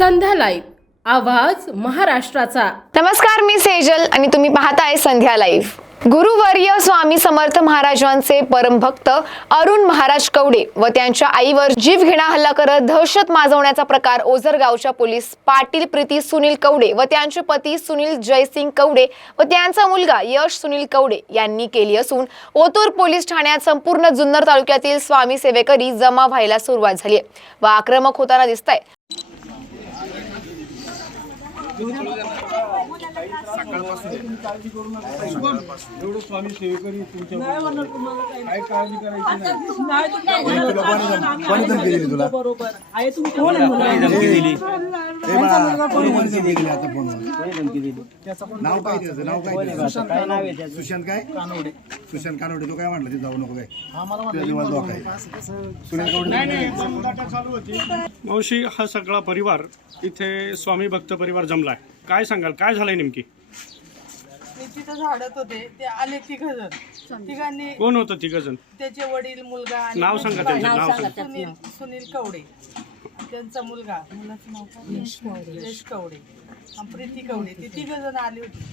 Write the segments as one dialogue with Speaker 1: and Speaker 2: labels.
Speaker 1: संध्या live आवाज महाराष्ट्राचा.
Speaker 2: नमस्कार मी सेजल आणि तुम्ही पाहताय संध्या लाईव्ह. गुरुवर्य स्वामी समर्थ महाराजांचे परमभक्त अरुण महाराज कवडे व त्यांच्या आईवर जीवघेणा हल्ला करत दहशत माजवण्याचा प्रकार ओझरगावच्या पोलीस पाटील प्रीती सुनील कवडे व त्यांचे पती सुनील जयसिंग कवडे व त्यांचा मुलगा यश सुनील कवडे यांनी केली असून ओतूर पोलीस ठाण्यात संपूर्ण जुन्नर तालुक्यातील स्वामी सेवेकरी जमा व्हायला सुरुवात झाली व आक्रमक होताना दिसत आहे
Speaker 3: एवढं स्वामी सेवेकरी तुमच्या काय काळजी करायची नाही
Speaker 4: कोणी धमकी दिली तुला
Speaker 5: बरोबर आहे तुमची कोण आहे मुलं?
Speaker 4: ए बाळा, कोणी धमकी दिली आता फोनवर? नाव काय त्याचं नाव काय त्याचं? सुशांत काय? कानवडे. सुशांत कानवडे तो काय म्हटलं ते जाऊ नको काय? तुझ्या जीवाला धोका आहे. सुनील कवडे
Speaker 6: मावशी हा सगळा परिवार इथे स्वामी भक्त परिवार जमलाय. काय सांगाल? काय झालंय नेमकी?
Speaker 7: मी तिथं झाडत होते. ते आले तिघ जण तिघांनी
Speaker 6: कोण होतं तिघ जण
Speaker 7: त्याचे वडील मुलगा आणि
Speaker 6: नाव सांगा त्यांचं नाव सांगा.
Speaker 7: सुनील सुनील कवडे. त्यांचा मुलगा. मुलाचं नाव काय? यश कवडे. प्रीती कवडे. ते तिघ जण आले होते.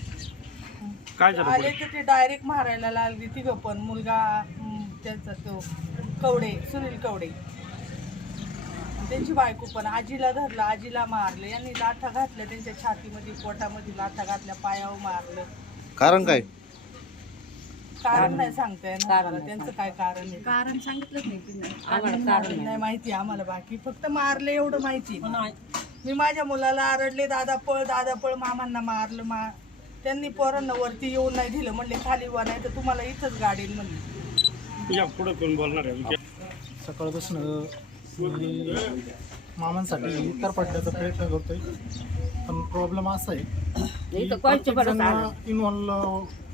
Speaker 6: काय झालं
Speaker 7: आले? तर ते डायरेक्ट मारायला लागले तिघ पण. मुलगा त्यांचा तो कवडे सुनील कवडे. त्यांची बायको पण. आजीला धरलं आजीला मारलं. यांनी लाथा घातल्या त्यांच्या छातीमध्ये पोटामध्ये लाथा घातल्या पायावर मारलं.
Speaker 4: कारण काय?
Speaker 7: कारण नाही सांगता येणार मला त्यांचं काय कारण आहे? कारण सांगितलंच नाही नाही. माहिती आम्हाला बाकी. फक्त मारले एवढं माहिती मी माझ्या मुलाला आरडले दादा पळ दादा पळ मामांना मारलं मा त्यांनी पोरांना वरती येऊन नाही दिलं. म्हणले खाली वा नाही तर तुम्हाला इथंच गाडील म्हणले.
Speaker 6: या पुढे कोण बोलणार आहे?
Speaker 3: सकाळपासून मी मामांसाठी तर पडण्याचा प्रयत्न करतोय. पण प्रॉब्लेम असा आहे इन्व्हॉल्व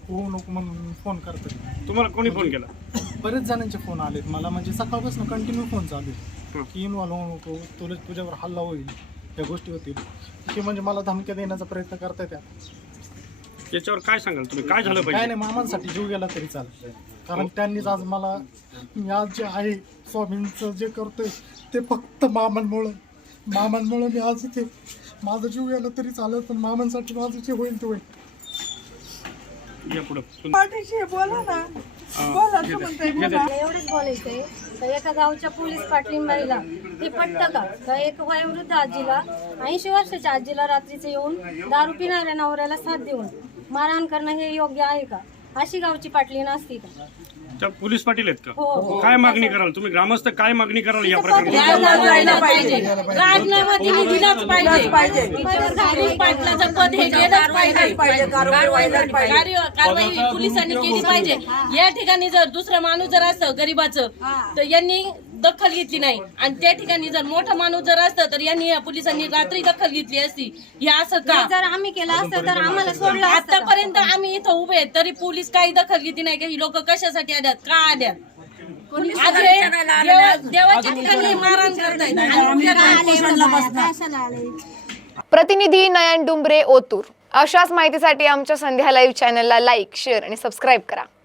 Speaker 3: होऊ नको म्हणून फोन करतोय.
Speaker 6: तुम्हाला कोणी फोन केला?
Speaker 3: बरेच जणांचे फोन आलेत. मला म्हणजे सकाळपासून कंटिन्यू फोन चालू आहे. की इन्व्हॉल्व होऊ नको तुला तुझ्यावर हल्ला होईल या गोष्टी होतील की म्हणजे मला धमक्या देण्याचा प्रयत्न करताय त्या.
Speaker 6: याच्यावर काय सांगाल तुम्ही? काय झालं
Speaker 3: काय
Speaker 6: पाहिजे?
Speaker 3: नाही मामांसाठी जीव गेला तरी चालेल. कारण त्यांनीच आज मला मी आज जे आहे स्वामींचं जे करतोय ते फक्त मामांमुळं. मामांमुळं मी आज इथे माझा जीव गेला तरी चालेल पण मामांसाठी माझं जे होईल ते होईल.
Speaker 6: या पुढे.
Speaker 7: पाठीशी बोला ना. बोला तू म्हणताय बोला.
Speaker 8: मला एवढंच बोलायचंय तर एका गावच्या पोलीस हे पटतं का? एक वयोवृद्ध आजीला ऐंशी वर्षाच्या आजीला रात्रीचे येऊन दारू पिणाऱ्या नवऱ्याला साथ देऊन मारहाण करणं हे योग्य आहे का? अशी गावची पाटली नसती का
Speaker 6: त्या पोलीस पाटील आहेत का?
Speaker 8: हो.
Speaker 6: काय मागणी कराल तुम्ही? ग्रामस्थ काय मागणी कराल या प्रकरणी
Speaker 5: राजनामा तिने दिलाच पाहिजे. पोलीस पाटलाचं पद हे गेलंच पाहिजे. कारवाई कार्य- कारवाई पोलिसांनी केली पाहिजे. या ठिकाणी जर दुसरा माणूस जर असतं गरीबाचं तर यांनी दखल घेतली नाही. आणि त्या ठिकाणी जर मोठा माणूस जर असतं तर यांनी या पोलिसांनी रात्री दखल घेतली असती. हे असं का?
Speaker 8: जर आम्ही केलं असतं तर आम्हाला सोडलं असतं. का?
Speaker 5: आतापर्यंत आम्ही इथं उभे आहेत, तरी पोलीस काही दखल घेतली नाही की ही लोक कशासाठी आल्यात का आल्यात? आज हे देव- देवाच्या ठिकाणी मारहाण करतायत. आणि उद्या काय?
Speaker 8: कशाला आले?
Speaker 2: प्रतिनिधी नयन डुंबरे ओतूर. अशाच माहितीसाठी आमच्या संध्या लाईव्ह चॅनलला लाईक शेअर आणि सबस्क्राईब करा.